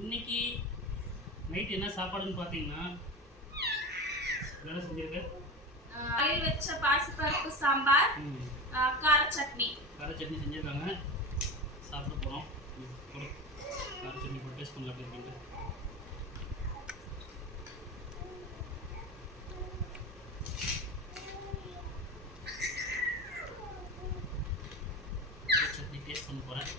இன்னைக்கு நைட் என்ன சாப்பாடுன்னு பார்த்தீங்கன்னா என்ன செஞ்சிருக்கேன்? ஆயில் வச்ச பாசிப்பருப்பு சாம்பார், கார சட்னி செஞ்சிருக்காங்க. சாப்பிட போகிறோம். கார சட்னி போட்டு டேஸ்ட் பண்ணலாம் அப்படி பண்ணிட்டு சட்னி டேஸ்ட் பண்ண போகிறேன்.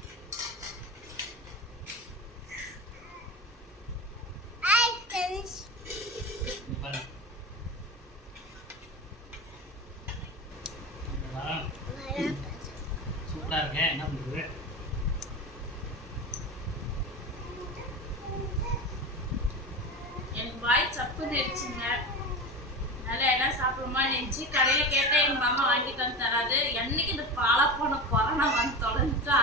சூப்பரா இருக்கே. என்ன பண்றது? எனக்கு வாய் சப்பு தெரிச்சுங்க. அதனால எல்லாம் சாப்பிடுமா நினைச்சு கடையில கேட்டா எங்க மாமா வாங்கிட்டு வந்து தராது. என்னைக்கு இந்த பாலா போன கொரோனா வந்து தொலைஞ்சா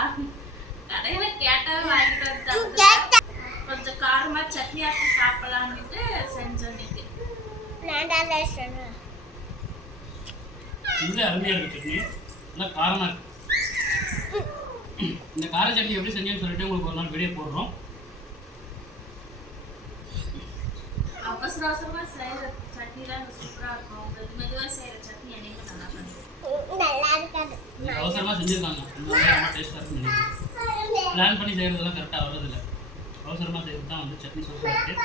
கடையில கேட்டாவே வாங்கிட்டு வந்து தராது. கொஞ்சம் காரமா சட்னி ஆக்கி சாப்பிடலாம்னுட்டு செஞ்சோம். இந்த அருமையா இருக்கு சட்னி. நல்லா காரமா இருக்கு. இந்த கார சட்னி எப்படி செஞ்சேன்னு சொல்லிட்டு உங்களுக்கு ஒரு நாள் வீடியோ போடுறோம். அவசர அவசரமா செய்யற சட்னி தான் சூப்பரா இருக்கும். மெதுவா செய்யற சட்னி என்னைக்கு நல்லா இருக்காது. அவசரமா செஞ்சிருக்காங்க. ரொம்ப டேஸ்டா இருக்குன்னு நினைக்கிறேன். பிளான் பண்ணி செய்யறதெல்லாம் கரெக்டா வர்றதில்ல. அவசரமா செய்யறது தான் வந்து சட்னி சூப்பரா இருக்கு.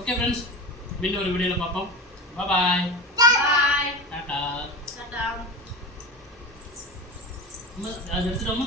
ஓகே ஃப்ரெண்ட்ஸ், மீண்டும் ஒரு வீடியோவில் பார்ப்போம். பாய் பாய். டாடா. டாடா. அது எடுத்துட்டோமா?